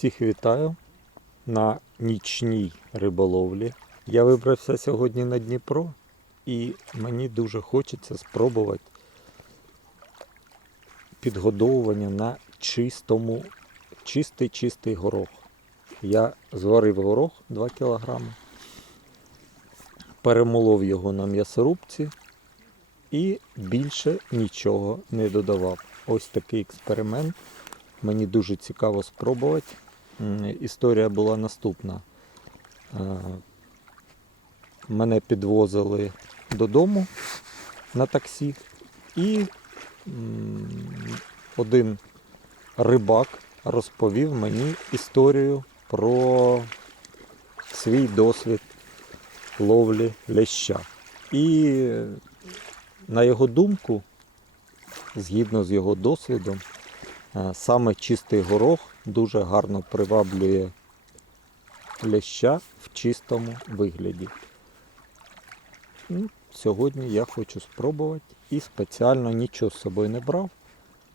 Всіх вітаю на нічній риболовлі. Я вибрався сьогодні на Дніпро і мені дуже хочеться спробувати підгодовування на чистому, чистий чистий горох. Я зварив горох 2 кг, перемолов його на м'ясорубці і більше нічого не додавав. Ось такий експеримент. Мені дуже цікаво спробувати. Історія була наступна. Е, Мене підвозили додому на таксі, і один рибак розповів мені історію про свій досвід ловлі ляща. І на його думку, згідно з його досвідом, Е, Саме чистий горох дуже гарно приваблює ляща в чистому вигляді. Сьогодні я хочу спробувати і спеціально нічого з собою не брав,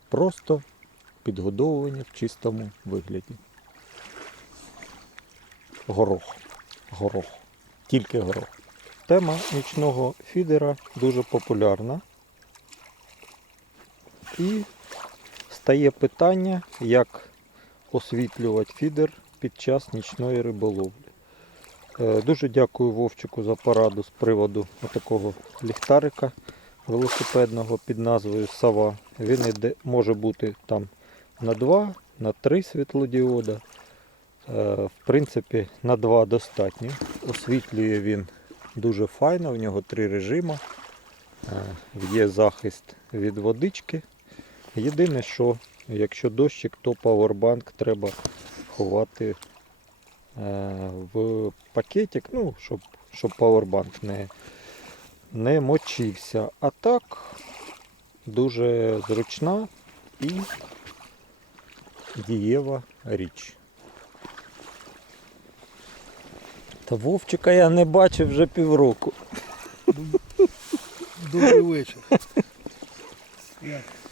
просто підгодовування в чистому вигляді. Горох. Горох. Тільки горох. Тема нічного фідера дуже популярна. І стає питання, як освітлювати фідер під час нічної риболовлі. Е, Дуже дякую Вовчику за пораду з приводу такого ліхтарика велосипедного під назвою Сава. Він іде, може бути там на 2, на 3 світлодіода. Е, В принципі, на 2 достатньо. Освітлює він дуже файно, в нього три режими. Е, Є захист від водички. Єдине, що якщо дощик, то павербанк треба ховати е, в пакетик, ну, щоб, щоб павербанк не, не мочився. А так дуже зручна і дієва річ. Та Вовчика я не бачив вже півроку. Добрий вечір.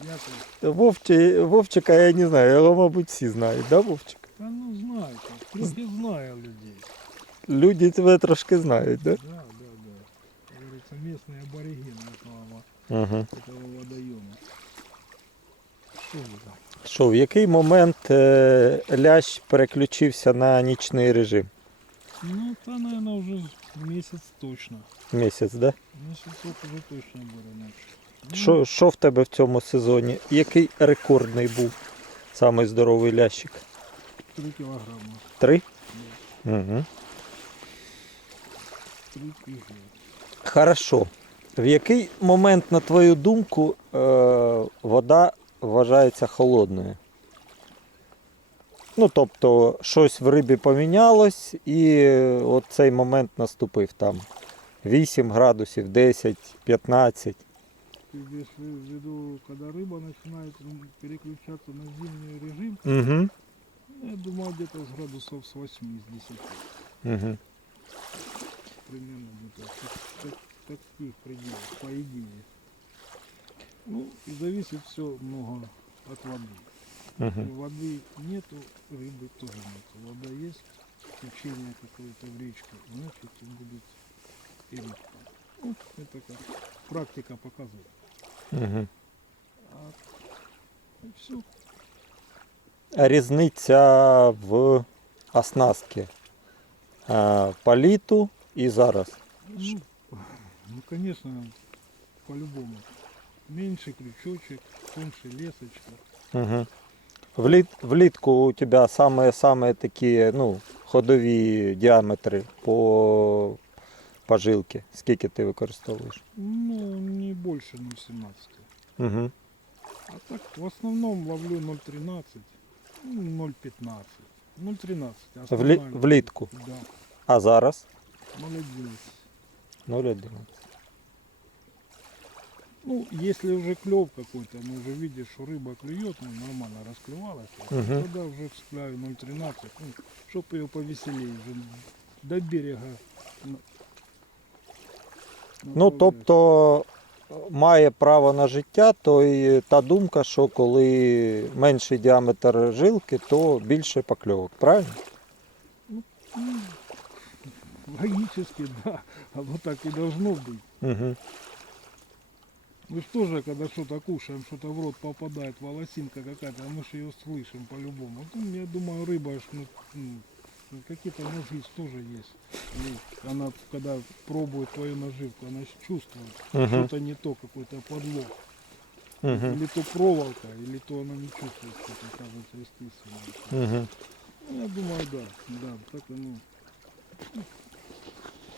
Як? Як ви? Та Вовчи, Вовчика я не знаю, його, мабуть, всі знають, да, Вовчик? Та ну знаєте, трохи знаю людей. Люди тебе трошки знають, да? Да, да, да. Как Говорится, местный абориген этого, Угу. этого водоема. Що ви там? Що, в який момент е, лящ переключився на нічний режим? Ну, та, наверное, вже місяць точно. Місяць, да? Місяцок уже точно буде наче. Ну, Що, що в тебе в цьому сезоні? Який рекордний був самий здоровий лящик? 3 кілограми. Три? Угу. 3 кг. Хорошо. В який момент, на твою думку, е, вода вважається холодною? Ну, тобто, щось в рибі помінялось, і от цей момент наступив там 8 градусів, 10, 15. Имеешь в виду, когда рыба начинает переключаться на зимний режим, Угу. я думаю, где-то с градусов с 8, с 10. Угу. примерно где-то так- таких пределах, по идее. Ну, и зависит все много от воды. Если Угу. воды нету, рыбы тоже нету. Вода есть, течение какое-то в речке, значит будет и рыбка. Ну, это как практика показывает. Угу. А все. Різниця в оснастці по літу і зараз. Ну, ну, конечно, по-любому. Меньше крючочек, тоньше лесочка. Угу. Вліт, влітку у тебе саме, саме такі ну, ходові діаметри по пожилки. Скільки ти використовуєш? Ну, не больше 0,17. Угу. А так в основном ловлю 0,13, ну, 0,15. 0,13. Влі, основная. влітку. Да, А зараз? 0,11. 0,11. Ну, если уже клев какой-то, ну уже видишь, что рыба клюет, ну нормально расклевалась, Мгм. тогда уже цепляю 0,13, ну, чтоб ее повеселее уже до берега. на- Ну, направляешь. тобто має право на життя, то і та думка, що коли менший діаметр жилки, то більше покльовок, правильно? Логически, да. Оно так и должно быть. Угу. Мы же тоже, когда что-то кушаем, что-то в рот попадает, волосинка какая-то, а мы же ее слышим по-любому. Вот, ну, я думаю, рыба, ж, ну, ну, ну, какие-то мозги ж тоже есть. И она, когда пробует твою наживку, она ж чувствует, Угу. что-то не то, какой-то подлог. Угу. Или то проволока, или то она не чувствует, что-то кажется естественно. Угу. Ну, я думаю, да, да, так оно.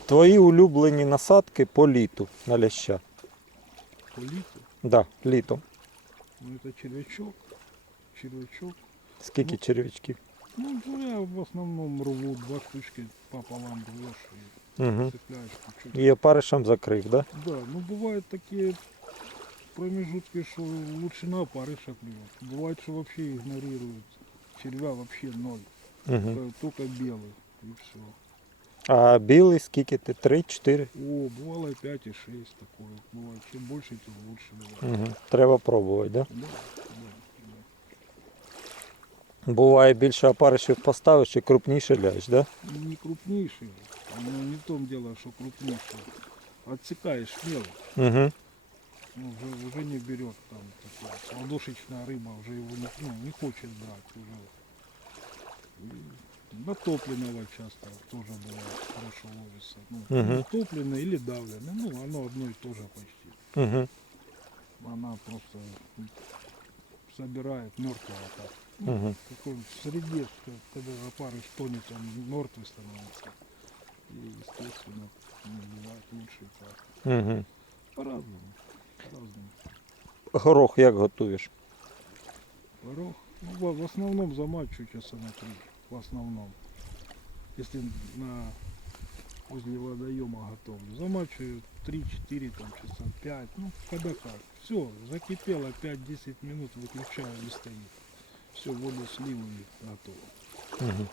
Твої улюблені насадки по літу на ляща. По литу. Да, літом. Ну, это червячок. Червячок. Скільки черв'ячків? Ну, ну, я в основном рву два штучки пополам рвешь и Угу. цепляешь чуть-чуть. І опаришем закрив, да? Да, ну бывают такие промежутки, что лучше на опарыша клюет. Бывает, что вообще игнорируют. Червя вообще ноль. Угу. Э, Только белый. И все. А білий скільки ти? Три, чотири? О, бывало и 5, и 6 такое. Бывает, чем больше, тем лучше бывает. Угу. Треба пробувати, да? Да, да, Буває більше опаришів поставиш і крупніше лящ, да? да. Не крупнейший. Но не в том дело, что крупнейший. Отсекаешь смело. Угу. Ну, уже, уже не берет там такая ладошечная рыба, уже его не, ну, не хочет брать уже. И натопленного часто тоже бывает хорошо ловится. Ну, Мгм. натопленное или давленное, ну оно одно и то же почти. Угу. Она просто м, собирает мертвого так. Угу. В среде, что когда опарыш тонет, он мертвый становится. И естественно, ну, бывает лучше и так. Угу. По-разному. По-разному. Горох як готуєш? Горох. Ну, в, в основном замачиваю часа на три. В основном. Если на возле водоема готовлю. Замачиваю 3-4 там часа 5. Ну, когда как. Все, закипело 5-10 минут, выключаю и стоит. Все, воду слил и готово. Угу.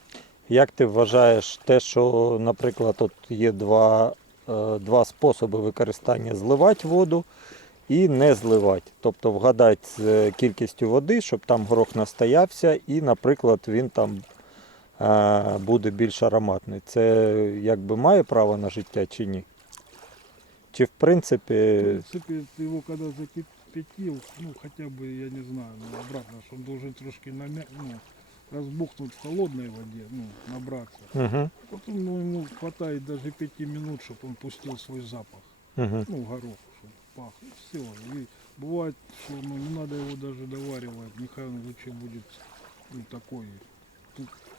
Як ти вважаєш те, що, наприклад, от є два, е, два способи використання зливати воду і не зливати. Тобто вгадати з е, кількістю води, щоб там горох настоявся, і, наприклад, він там е, буде більш ароматний. Це якби має право на життя чи ні? Чи в В принципі. принципе, ты его когда закипятил, ну хотя бы, я не знаю, ну, обратно, что он должен трошки намя... ну, разбухнуть в холодной воде, ну, набраться. Угу, Потом ну, ему хватает даже пяти минут, чтобы он пустил свой запах. угу, Ну, горох, чтобы пах. И все. И бывает, что ну, не надо его даже доваривать. Нехай он лучше будет ну, такой,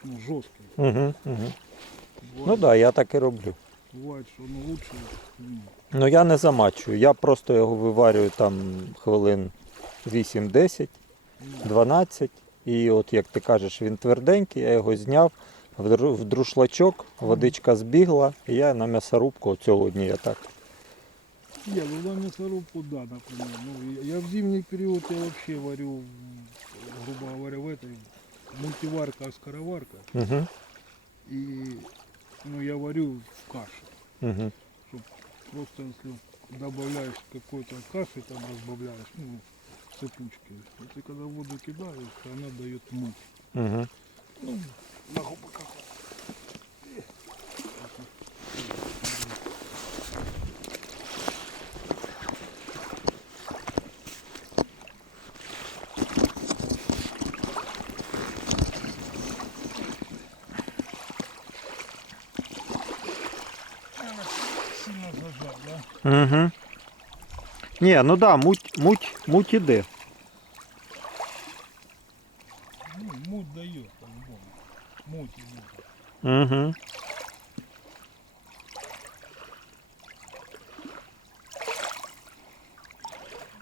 ну, жесткий. угу, угу. Ну Бывает, так, да, я так і роблю. Бывает, что ну, лучше ну, Ну я не замачую, я просто його виварюю там хвилин 8-10. ну, 12. І от як ти кажеш, він тверденький, я його зняв в дру- в друшлачок, водичка збігла, і я на м'ясорубку цього дня я так. Не, ну на мясорубку да, например. Ну, я, я в зимний период я вообще варю, грубо говоря, в этой мультиварка, скороварка. Угу, И ну, я варю в каше. угу, Просто если добавляешь какой-то каши, там разбавляешь, ну, сыпучки. А ты когда воду кидаешь, то она дает муть. угу. Ну, на губках. Сильно зажал, да? Угу. Ні, ну да, муть, муть, муть іде. Ну, муть дает по-любому. Муть идет. Угу.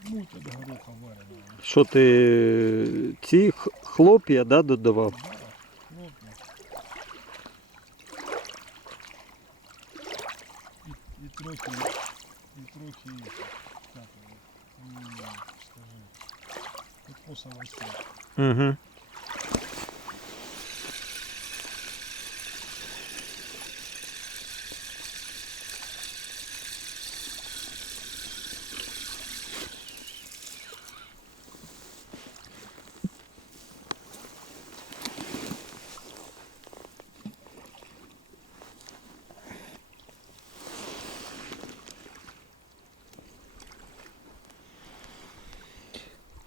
Муть от гороха вареного. Що ти ці х- хлоп'я да, додавав? Да,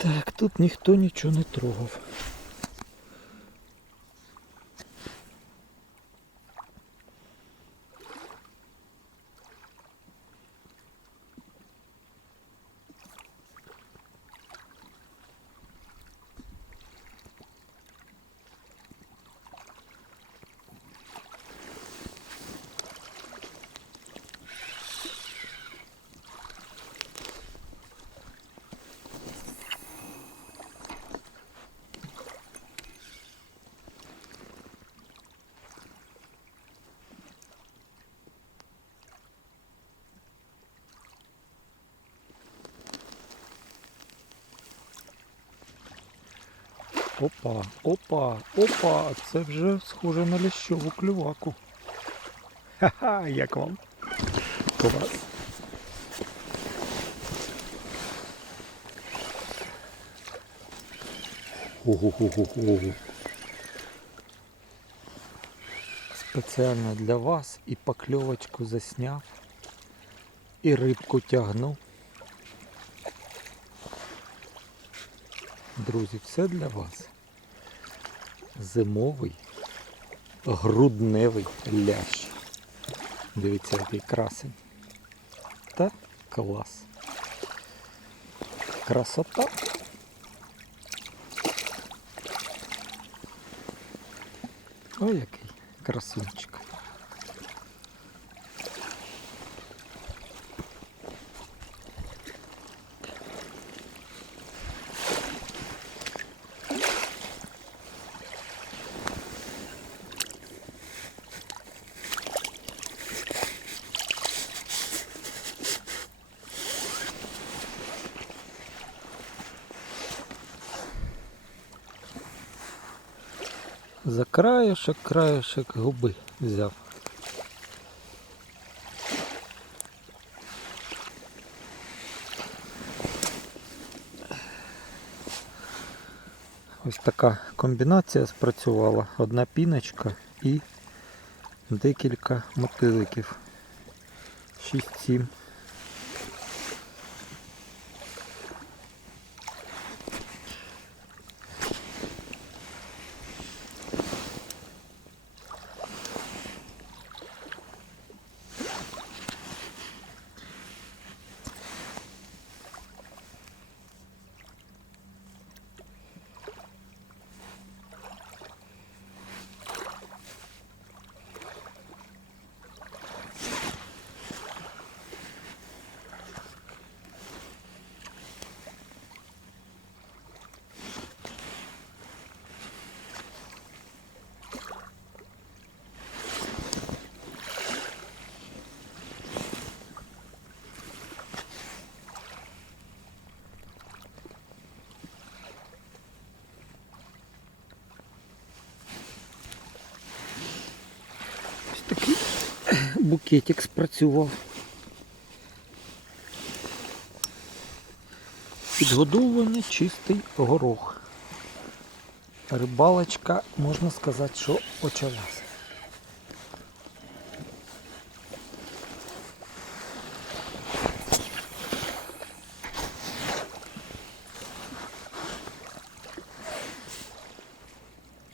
Так, тут ніхто нічого не трогав. Опа, опа, опа, це вже схоже на ліщову клюваку. Ха-ха, як вам? Клас. Ого-го-го-го. Спеціально для вас і покльовочку засняв, і рибку тягнув. Друзі, все для вас. Зимовий, грудневий лящ. Дивіться, який красень. Та клас. Красота. Ой, який красунчик. За краєшок, краєшок губи взяв. Ось така комбінація спрацювала. Одна піночка і декілька мотиликів. 6-7. Букетик спрацював. Підгодований чистий горох. Рибалочка, можна сказати, що почалася.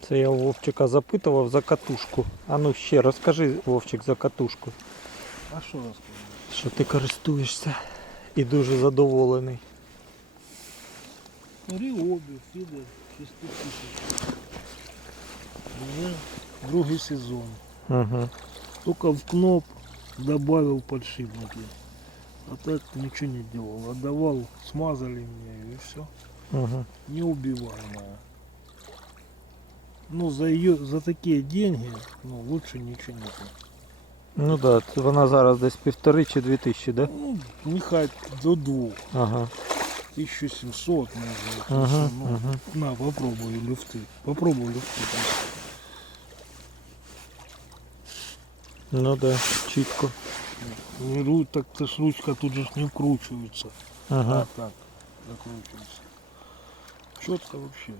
Це я у Вовчика запитував за катушку. А ну ще розкажи, Вовчик, за катушку. А що розказати? Що ти користуєшся і дуже задоволений. Ріобі, фідер, 6 тисяч. Вже другий сезон. Угу. Только в кноп добавил подшипники. А так ничего не делал. Отдавал, смазали мне и все. Угу. Неубиваемая. Ну, за ее, за такие деньги, ну, лучше ничего нет. Ну так, да, вона зараз десь півтори чи дві тисячі, да? Ну, нехай до двух. Ага. 1700 может. Ага, ну, ага. На, попробуй люфты. Попробуй люфты. Ну да, чітко. Не ру- так то ж ручка тут же ж не вкручивается. Ага. А так, закручивается. Четко вообще.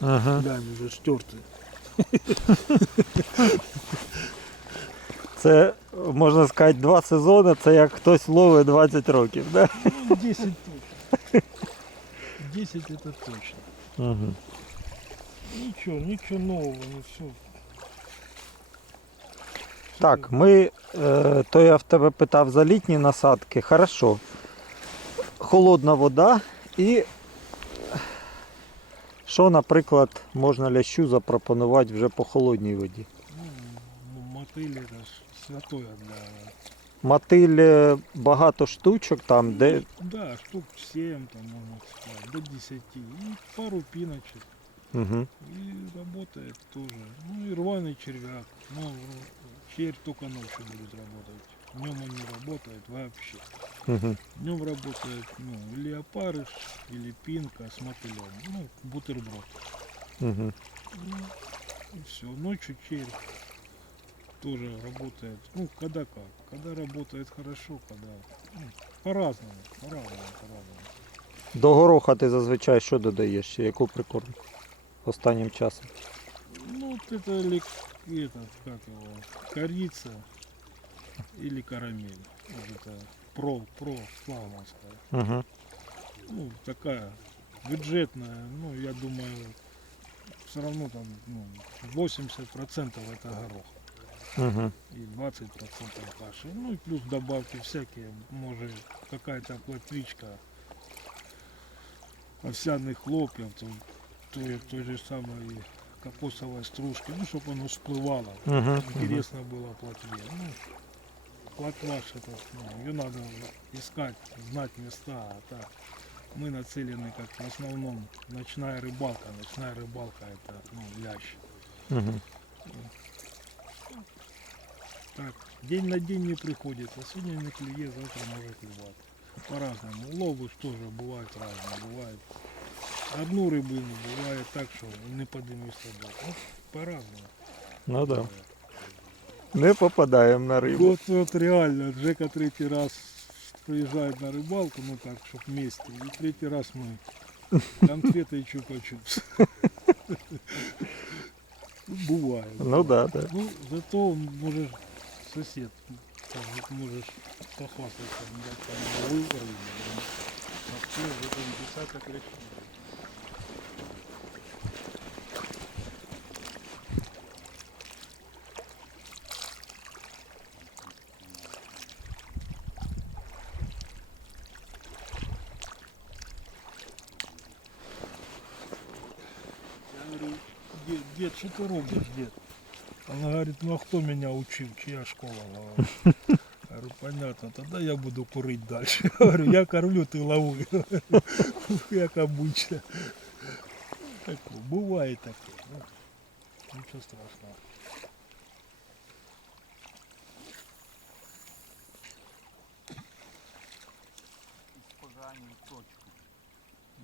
Ага. глянь, уже стертый. Це можна сказати два сезони, це як хтось ловить 20 років, да? Ну, 10 точно. 10 это точно. Угу. Ничего, ничего нового, не все. Так, ми, е, то я в тебе питав за літні насадки. Хорошо. Холодна вода і що, наприклад, можна лящу запропонувати вже по холодній воді? Ну, ну, мотыль это ж святое для... Мотиль е, багато штучок там, де. Да, штук 7, там, можно сказать, до 10. И пару пиночек. Угу. И работает тоже. Ну и рваный червяк. Ну, червь только ночью будет работать. Днем он не работает вообще. Угу. Днем работает, ну, или опарыш, или пинка с мотылем. Ну, бутерброд. Угу. Ну, и все. Ночью червь тоже работает. Ну, когда как. Когда работает хорошо, когда... ну, по-разному. По-разному, по-разному. До гороха ти зазвичай що додаєш? ще? Яку прикормку останнім часом? Ну, вот это ли, этот, как его, корица или карамель. Вот это про, про флагманская. Угу. Ну, такая бюджетная, ну, я думаю, все равно там ну, 80% это горох Угу. и 20% каши. Ну и плюс добавки всякие, может какая-то платвичка овсяных хлопьев, то, той, той же самой кокосовой стружки, ну, чтобы оно всплывало. Угу. Интересно было плотве. Ну, плотва ж это, ну, ее надо искать, знать места, а так мы нацелены как в основном ночная рыбалка. Ночная рыбалка это ну, лящ. Угу. Так, день на день не приходится. Сегодня не клює, завтра может клювать. По-разному. Уловы ж тоже бывают разные. Бывает одну рыбину, бывает так, что не поднимешься до. Ну, по-разному. Ну. Да. Не попадаємо на рибу. От, от реально, Джека третій раз приїжджає на рибалку, ну так, щоб вместе. І третій раз ми конфети і чупа-чупс. Буває. Ну да, да. Ну, зато можеш сосед, так, от можеш похвастатися, як там ну, вибрали. Вообще, вже там десяток речей. Что ты робишь, дед? Она говорит, ну а кто меня учил, чья школа? Говорю, Я говорю, понятно, тогда я буду курить дальше. Говорю, я кормлю, ты ловы. Как обычно. Так, бывает такое. ну, Ничего страшного.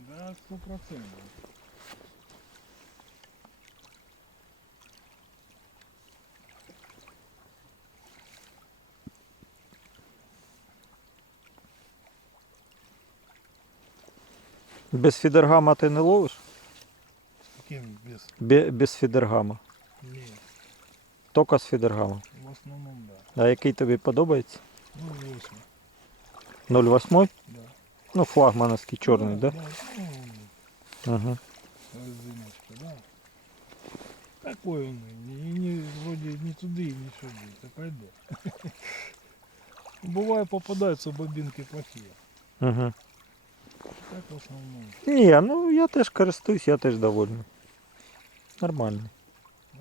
Да, сто процентов. Без фідергама ти не ловиш? Каким без? Бе- без фідергама. Нет, Тільки з фідергама. в основном да. А який тобі подобається? Ну, восемь, 0,8? да. Ну, флагмановський чорний, да? да? да? Ну, Ага. резиночка, да. Такой он, не, не, вроде не туды, не сюда, это пойдет. Бывает попадаются бобинки плохие. Угу. Ні, ну я теж користуюсь, я теж довольний. Нормально. Да.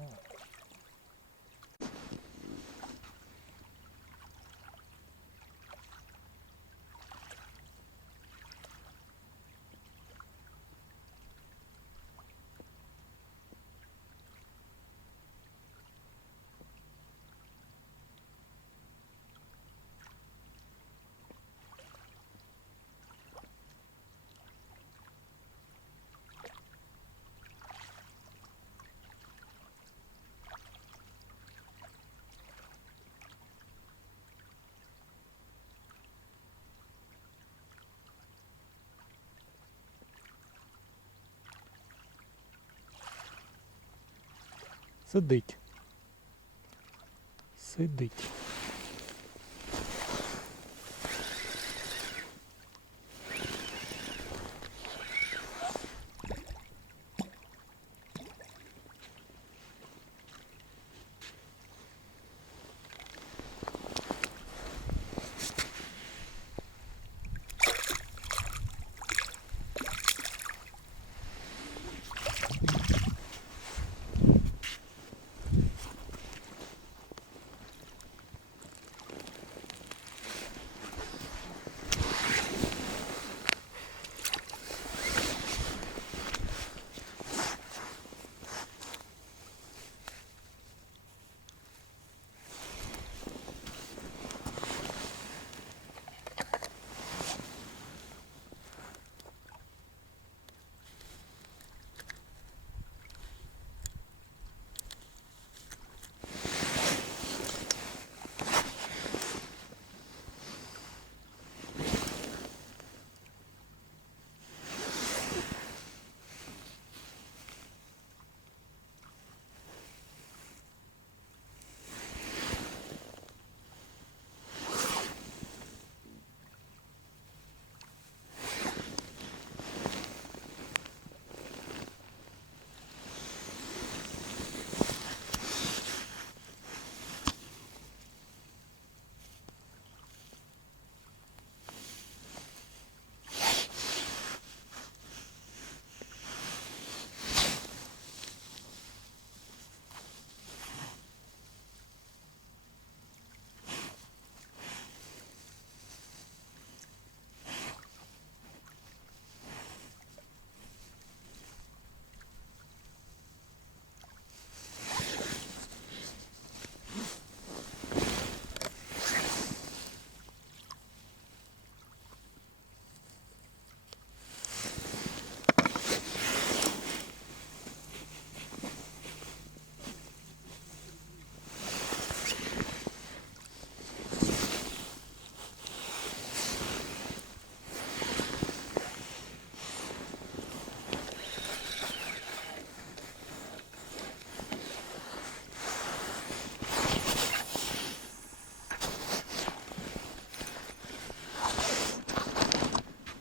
Сидить. Сидить.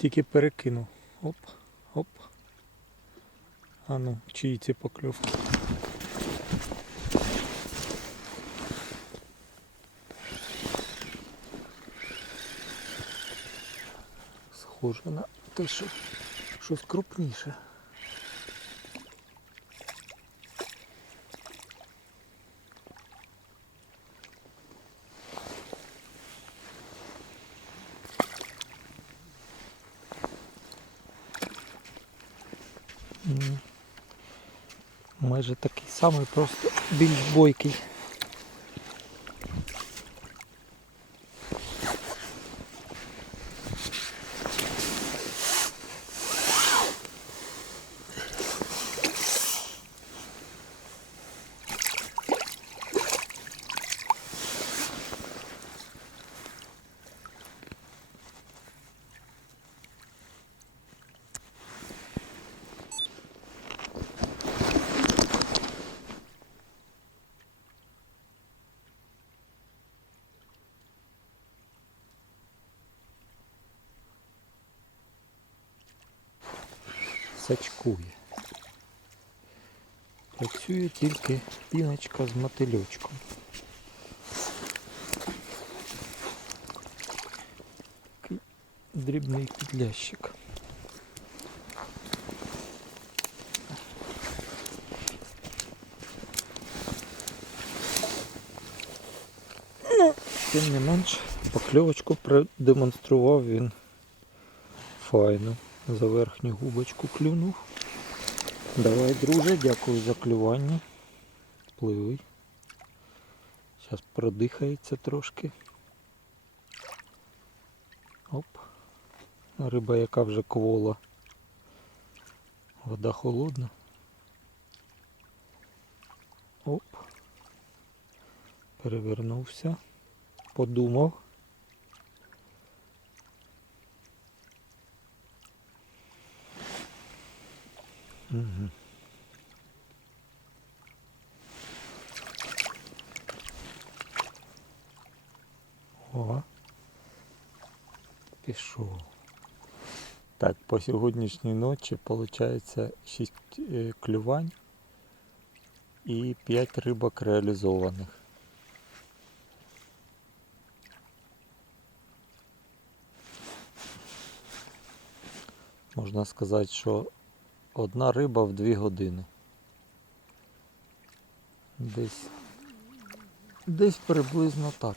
Тільки перекинув. Оп, оп. А ну, чиї ці покльовки? Схоже на те, що щось крупніше. Майже такий самий, просто більш бойкий. Сачкує. Працює тільки піночка з мотильочком. Такий дрібний підлящик. Ну, тим не менш, покльовочку продемонстрував він файно. За верхню губочку клюнув. Давай, друже, дякую за клювання. Пливи. Зараз продихається трошки. Оп. Риба, яка вже квола. Вода холодна. Оп. Перевернувся. Подумав. Угу. О. Пішов. Так, по сьогоднішній ночі виходить 6 клювань і 5 рибок реалізованих. Можна сказати, що одна риба в 2 години. Десь, десь приблизно так.